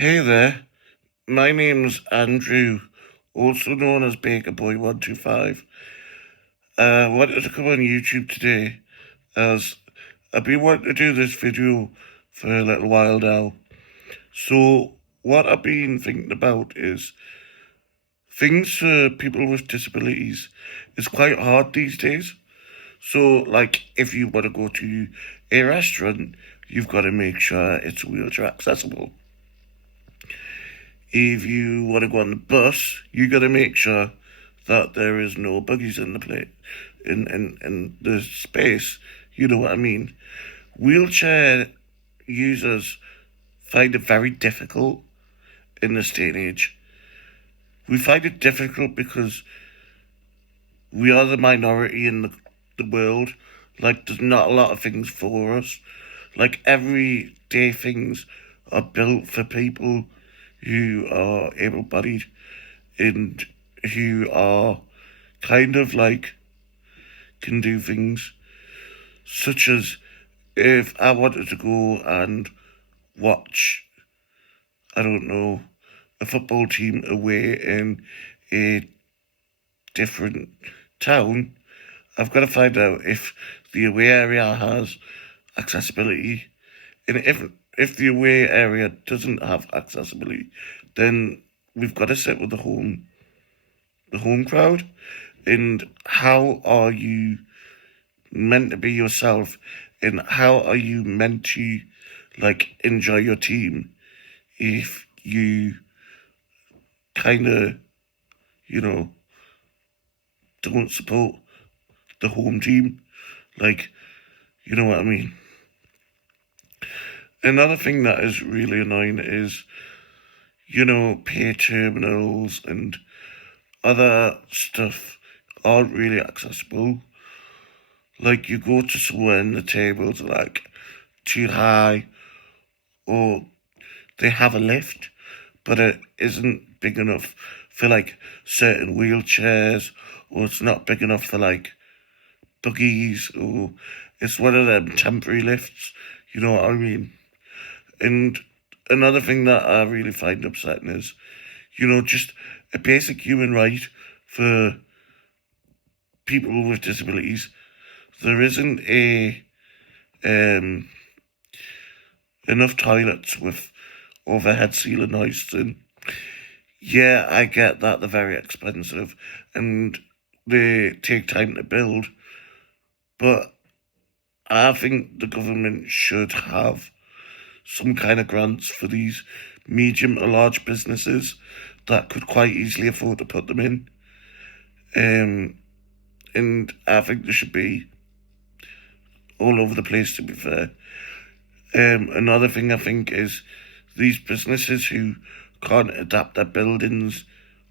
Hey there, my name's Andrew, also known as Baker Boy 125. I wanted to come on YouTube today as I've been wanting to do this video for a little while now. So what I've been thinking about is things for people with disabilities is quite hard these days. So like if you want to go to a restaurant, you've got to make sure it's wheelchair accessible. If you want to go on the bus, you got to make sure that there is no buggies in the plate, in the space. You know what I mean? Wheelchair users find it very difficult in this day and age. We find it difficult because we are the minority in the world. Like, there's not a lot of things for us. Like, everyday things are built for people who are able-bodied and who are kind of like can do things such as if I wanted to go and watch, I don't know, a football team away in a different town, I've got to find out if the away area has accessibility, and if the away area doesn't have accessibility, then we've got to sit with the home crowd. And how are you meant to be yourself, and how are you meant to like enjoy your team if you kind of, you know, don't support the home team? Like, you know what I mean? Another thing that is really annoying is, you know, pay terminals and other stuff aren't really accessible. Like, you go to somewhere and the tables are like too high, or they have a lift, but it isn't big enough for like certain wheelchairs, or it's not big enough for like buggies, or it's one of them temporary lifts, you know what I mean? And another thing that I really find upsetting is, you know, just a basic human right for people with disabilities. There isn't enough toilets with overhead ceiling hoists in. Yeah, I get that they're very expensive and they take time to build, but I think the government should have some kind of grants for these medium to large businesses that could quite easily afford to put them in. And I think there should be all over the place, to be fair. Another thing I think is these businesses who can't adapt their buildings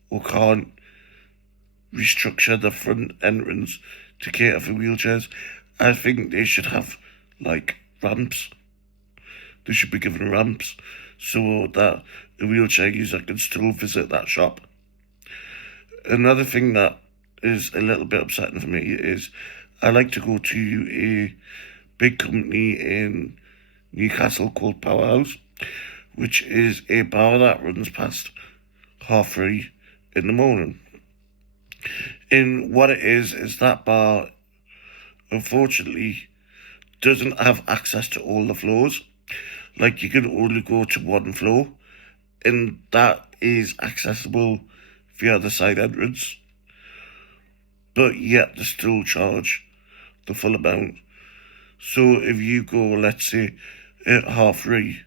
or can't restructure the front entrance to cater for wheelchairs, I think they should have like ramps. They should be given ramps so that a wheelchair user can still visit that shop. Another thing that is a little bit upsetting for me is I like to go to a big company in Newcastle called Powerhouse, which is a bar that runs past 3:30 in the morning. And what it is that bar, unfortunately, doesn't have access to all the floors. Like, you can only go to one floor, and that is accessible via the side entrance. But yet they still charge the full amount. So if you go, let's say, at 3:30,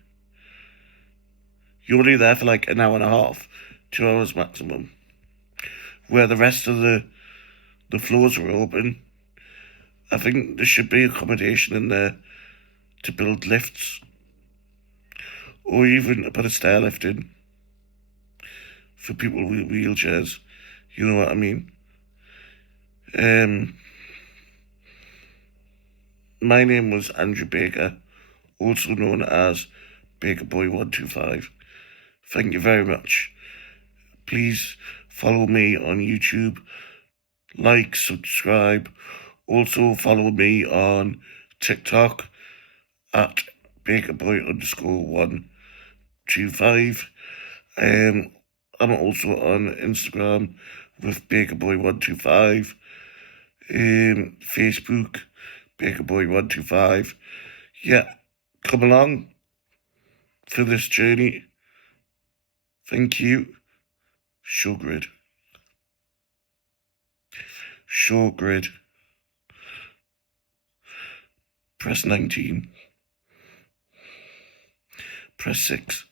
you're only there for like an hour and a half, 2 hours maximum, where the rest of the floors are open. I think there should be accommodation in there to build lifts, or even to put a stair lift in for people with wheelchairs. You know what I mean? My name was Andrew Baker, also known as Baker Boy 125. Thank you very much. Please follow me on YouTube, like, subscribe. Also follow me on TikTok at BakerBoy_1. 125. I'm also on Instagram with BakerBoy125. Facebook, BakerBoy125. Yeah, come along for this journey. Thank you. Showgrid. Showgrid. Press 19. Press 6.